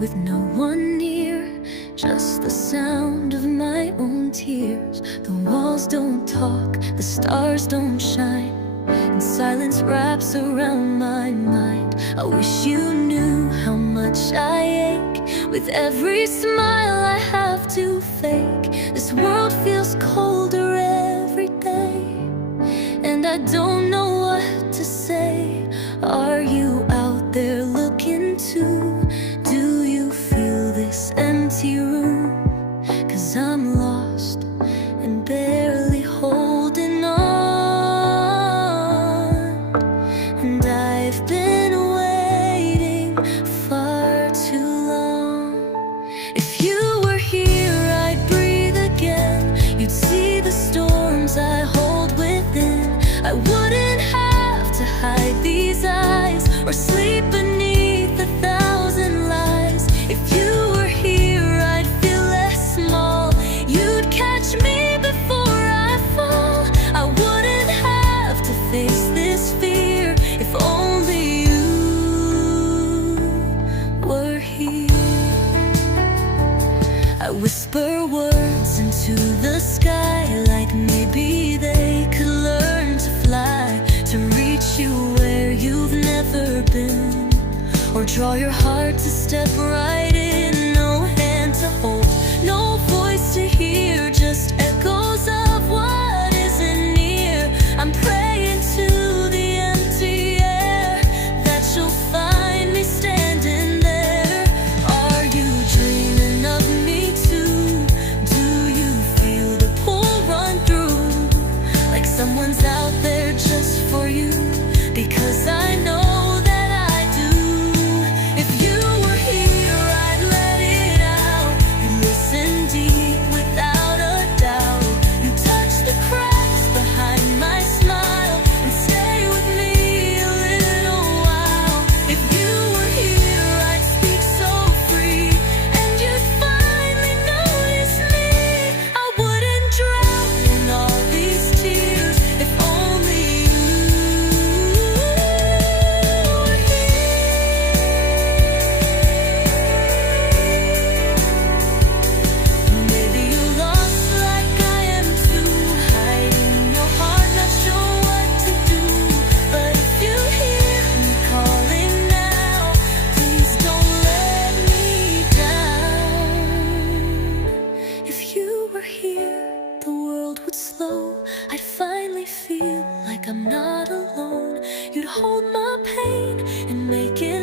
with no one near, just the sound of my own tears. The walls don't talk, the stars don't shine, and silence wraps around my mind. I wish you knew how much I ache with every smile I have to fake. This world feels colder every day, and I don't know what to say. Are you out there looking too? Do you feel this empty room? 'Cause I'm lost and barely holding on, and I've been waiting far too long. If you were here, I'd breathe again. You'd see the storms I hold within. I wouldn't have to hide these eyes or sleep beneath 1,000 lies. If you were here, I'd feel less small. You'd catch me before I fall. I wouldn't have to face this fear if only you were here. I whisper words into the sky, like maybe they could learn to fly, to reach you where you've never been, or draw your heart to step right in. No hand to hold, no voice to hear, just echoes of what isn't near. I'm praying to the empty air that you'll find me standing there. Are you dreaming of me too? Do you feel the pull run through, like someone's out there just for you? Because I know that I do. If you were here, I'd let it out. You listen deep without a doubt. You touch the cracks behind my smile and stay with me a little while. If you were here, I'd speak so free, and you'd finally notice me. I wouldn't drown in all these tears if only you were here. Maybe you're lost like I am too, hiding your heart, not sure what to do. But if you hear me calling now, please don't let me down. If you were here, the world would slow. I'd finally feel like I'm not alone. You'd hold my pain and make it